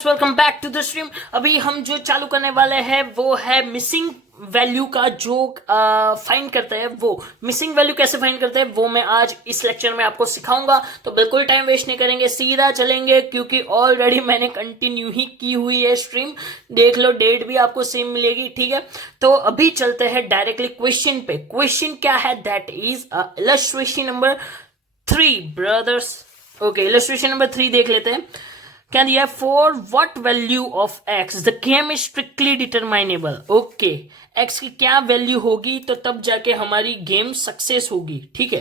Welcome back to the stream. अभी हम जो चालू करने वाले हैं वो है मिसिंग वैल्यू का जो फाइंड करता है। वो मिसिंग वैल्यू कैसे फाइंड करता है वो मैं आज इस लेक्चर में आपको सिखाऊंगा। तो बिल्कुल टाइम वेस्ट नहीं करेंगे, सीधा चलेंगे क्योंकि ऑलरेडी मैंने कंटिन्यू ही की हुई है स्ट्रीम। देख लो, डेट भी आपको सेम मिलेगी, ठीक है। तो अभी चलते हैं डायरेक्टली क्वेश्चन पे। क्वेश्चन क्या है? That is illustration number 3 brothers. Okay, illustration number 3 देख लेते हैं। क्या दिया है? For what value of X the game is strictly determinable. Okay, X की क्या वैल्यू होगी तो तब जाके हमारी गेम सक्सेस होगी, ठीक है।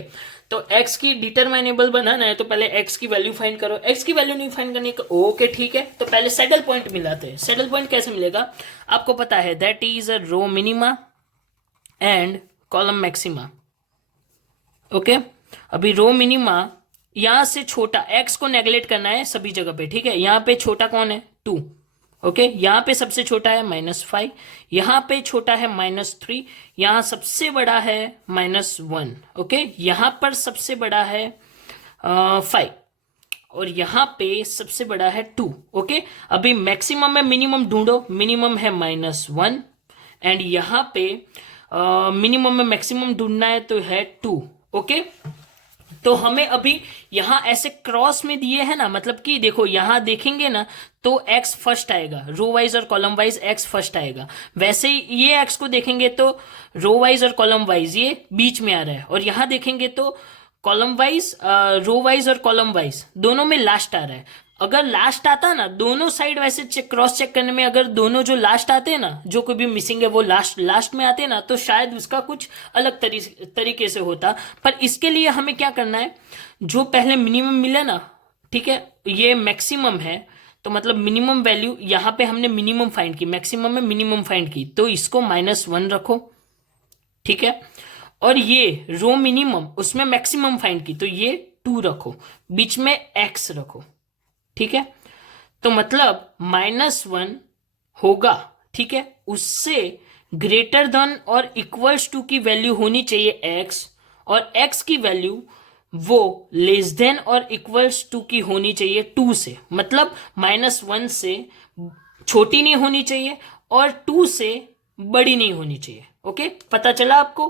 तो एक्स की डिटरमाइनेबल बनाना है तो पहले एक्स की वैल्यू फाइंड करो। एक्स की वैल्यू नहीं फाइंड करनी है, ओके ठीक है। तो पहले सैडल पॉइंट मिलाते हैं। सैडल पॉइंट कैसे मिलेगा आपको पता है, that is a row minima and column maxima. Okay, अभी रो मिनिमा यहां से छोटा, एक्स को नेगलेक्ट करना है सभी जगह पे, ठीक है। यहां पे छोटा कौन है? 2। ओके, यहां पे सबसे छोटा है -5, यहां पे छोटा है -3, यहां सबसे बड़ा है -1। ओके, यहां पर सबसे बड़ा है 5 और यहां पे सबसे बड़ा है 2। ओके, अभी मैक्सिमम में मिनिमम ढूंढो। मिनिमम है -1 एंड यहां पे मिनिमम में मैक्सिमम ढूंढना है तो है 2। ओके, तो हमें अभी यहां ऐसे क्रॉस में दिए है ना, मतलब कि देखो यहां देखेंगे ना तो x फर्स्ट आएगा, रो वाइज और कॉलम वाइज x फर्स्ट आएगा। वैसे ही ये x को देखेंगे तो रो वाइज और कॉलम वाइज ये बीच में आ रहा है, और यहां देखेंगे तो कॉलम वाइज, रो वाइज और कॉलम वाइज दोनों में लास्ट आ रहा है। अगर लास्ट आता ना दोनों साइड, वैसे क्रॉस चेक करने में अगर दोनों जो लास्ट आते हैं ना, जो कोई भी मिसिंग है वो लास्ट में आते हैं ना, तो शायद उसका कुछ अलग तरीके से होता। पर इसके लिए हमें क्या करना है, जो पहले मिनिमम मिले ना, ठीक है, ये मैक्सिमम है तो मतलब मिनिमम वैल्यू यहां पे हमने मिनिमम फाइंड की, मैक्सिमम में मिनिमम फाइंड की, तो इसको -1 रखो, ठीक है। और ये रो मिनिमम उसमें मैक्सिमम फाइंड की तो ये 2 रखो, बीच में x रखो, ठीक है। तो मतलब -1 होगा, ठीक है, उससे ग्रेटर देन और इक्वल्स टू की वैल्यू होनी चाहिए x, और x की वैल्यू वो लेस देन और इक्वल्स टू की होनी चाहिए 2 से। मतलब -1 से छोटी नहीं होनी चाहिए और 2 से बड़ी नहीं होनी चाहिए। ओके, पता चला आपको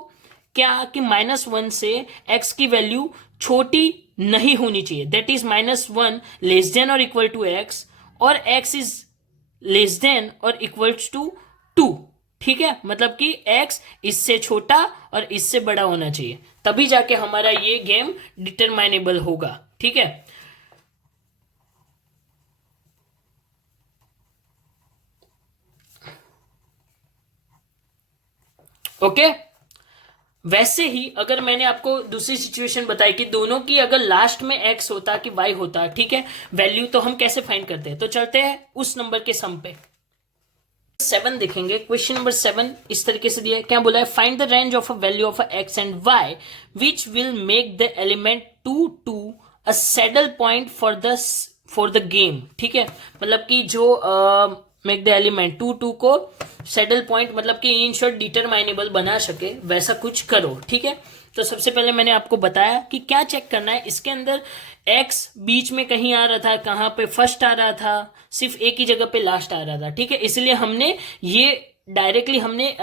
क्या कि -1 से x की वैल्यू छोटी नहीं होनी चाहिए, दैट इज -1 लेस देन और इक्वल टू x, और x इज लेस देन और इक्वल्स टू 2, ठीक है। मतलब कि x इससे छोटा और इससे बड़ा होना चाहिए, तभी जाके हमारा ये गेम डिटरमाइनेबल होगा, ठीक है। ओके, वैसे ही अगर मैंने आपको दूसरी सिचुएशन बताई कि दोनों की अगर लास्ट में x होता कि y होता, ठीक है, वैल्यू, तो हम कैसे फाइंड करते हैं। तो चलते हैं उस नंबर के सम पे। 7 देखेंगे। क्वेश्चन नंबर 7 इस तरीके से दिया है। क्या बोला है? Find the range of a value of x and y which will make the element 2 to a saddle point for the game, ठीक है। मतलब कि जो मेक द एलिमेंट 2 को सैडल पॉइंट, मतलब कि इन शॉर्ट डिटरमाइनेबल बना सके, वैसा कुछ करो, ठीक है। तो सबसे पहले मैंने आपको बताया कि क्या चेक करना है इसके अंदर। x बीच में कहीं आ रहा था, कहां पे फर्स्ट आ रहा था, सिर्फ एक ही जगह पे लास्ट आ रहा था, ठीक है। इसलिए हमने ये डायरेक्टली हमने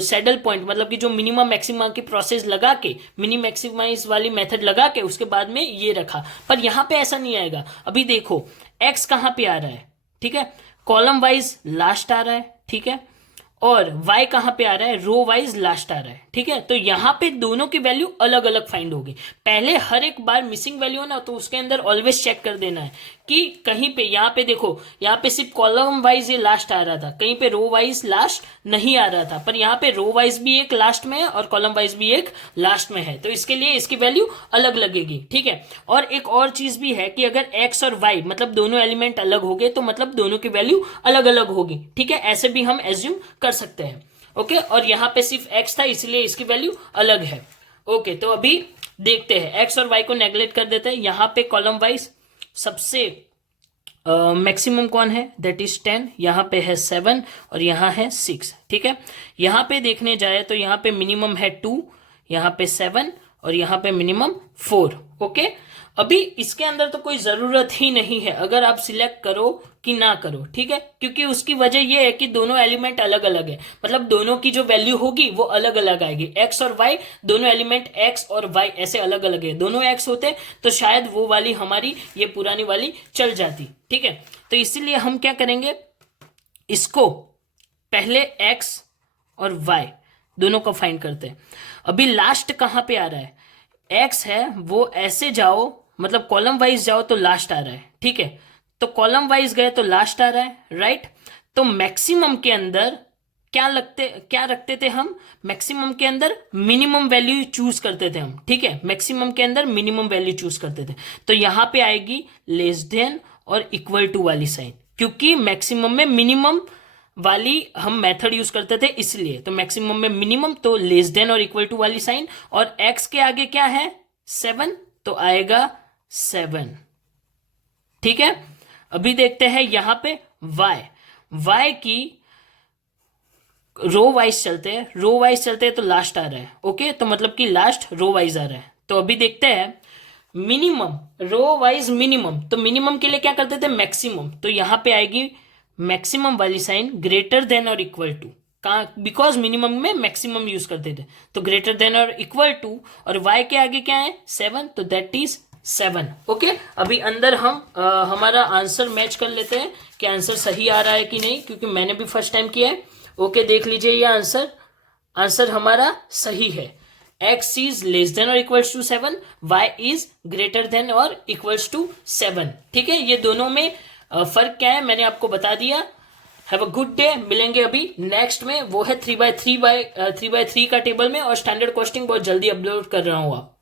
सैडल पॉइंट, मतलब कि जो मिनिमम मैक्सिमा की प्रोसेस लगा के, मिनी मैक्सिमाइज वाली मेथड लगा के उसके बाद में ये रखा। पर यहां पे ऐसा नहीं आएगा। अभी देखो x कहां पे आ रहा है, ठीक है, कॉलम वाइज लास्ट आ रहा है, ठीक है, और y कहां पे आ रहा है, रो वाइज लास्ट आ रहा है, ठीक है। तो यहां पे दोनों की वैल्यू अलग अलग फाइंड होगी। पहले हर एक बार मिसिंग वैल्यू ना, तो उसके अंदर ऑलवेज चेक कर देना है कि कहीं पे, यहां पे देखो, यहां पे सिर्फ कॉलम वाइज ये लास्ट आ रहा था, कहीं पे रो वाइज लास्ट नहीं आ रहा था, पर यहां पे रो वाइज भी एक लास्ट में है और कॉलम वाइज भी एक लास्ट में है, तो इसके लिए इसकी वैल्यू अलग लगेगी, ठीक है। और एक और चीज भी है कि अगर x और y मतलब दोनों एलिमेंट अलग हो गए तो मतलब दोनों की वैल्यू अलग अलग होगी, ठीक है। ऐसे भी हम एज्यूम कर सकते हैं। ओके, और यहां पे सिर्फ x था इसलिए इसकी वैल्यू अलग है। ओके, तो अभी देखते हैं, x और y को नेगलेक्ट कर देते हैं। यहां पे कॉलम वाइज सबसे मैक्सिमम कौन है, दैट इज 10, यहां पे है 7 और यहां है 6, ठीक है। यहां पे देखने जाए तो यहां पे मिनिमम है 2, यहां पे 7 और यहां पे मिनिमम 4। ओके, अभी इसके अंदर तो कोई जरूरत ही नहीं है अगर आप सिलेक्ट करो कि ना करो, ठीक है, क्योंकि उसकी वजह यह है कि दोनों एलिमेंट अलग अलग है, मतलब दोनों की जो वैल्यू होगी वो अलग अलग आएगी। एक्स और वाई, दोनों एलिमेंट एक्स और वाई ऐसे अलग अलग है, दोनों एक्स होते तो शायद वो वाली हमारी ये पुरानी वाली चल जाती, ठीक है। तो इसीलिए हम क्या करेंगे, इसको पहले एक्स और वाई दोनों को फाइंड करते हैं। अभी लास्ट कहां पे आ रहा है, एक्स है वो ऐसे जाओ, मतलब कॉलम वाइज जाओ तो लास्ट आ रहा है, ठीक है, तो कॉलम वाइज गए तो लास्ट आ रहा है, राइट। तो मैक्सिमम के अंदर क्या रखते थे हम, मैक्सिमम के अंदर मिनिमम वैल्यू चूज करते थे हम, ठीक है, मैक्सिमम के अंदर मिनिमम वैल्यू चूज करते थे। तो यहां पे आएगी लेस देन और इक्वल टू वाली साइन, क्योंकि मैक्सिमम में मिनिमम वाली हम मेथड यूज करते थे इसलिए। तो मैक्सिमम में मिनिमम, तो लेस देन और इक्वल टू वाली साइन, और एक्स के आगे क्या है 7, तो आएगा 7, ठीक है। अभी देखते हैं यहां पे वाई की रो वाइज चलते हैं, रो वाइज चलते हैं तो लास्ट आ रहा है, ओके, तो मतलब कि लास्ट रो वाइज आ रहा है। तो अभी देखते हैं मिनिमम, रो वाइज मिनिमम, तो मिनिमम के लिए क्या करते थे मैक्सिमम, तो यहां पे आएगी मैक्सिमम वाली साइन ग्रेटर देन और इक्वल टू, कहाँ, बिकॉज मिनिमम में मैक्सिमम यूज करते थे, तो ग्रेटर देन और इक्वल टू, और वाई के आगे क्या है 7, तो दैट इज 7, ओके। अभी अंदर हम हमारा आंसर मैच कर लेते हैं कि आंसर सही आ रहा है कि नहीं, क्योंकि मैंने भी फर्स्ट टाइम किया है, ओके। देख लीजिए ये आंसर हमारा सही है, x इज लेस देन और equals to 7, y is greater than और इक्वल्स टू 7, ठीक है। ये दोनों में फर्क क्या है मैंने आपको बता दिया। हैव अ गुड डे, मिलेंगे अभी नेक्स्ट में, वो है 3x3 का टेबल में, और स्टैंडर्ड कॉस्टिंग बहुत जल्दी अपलोड कर रहा हूँ आप।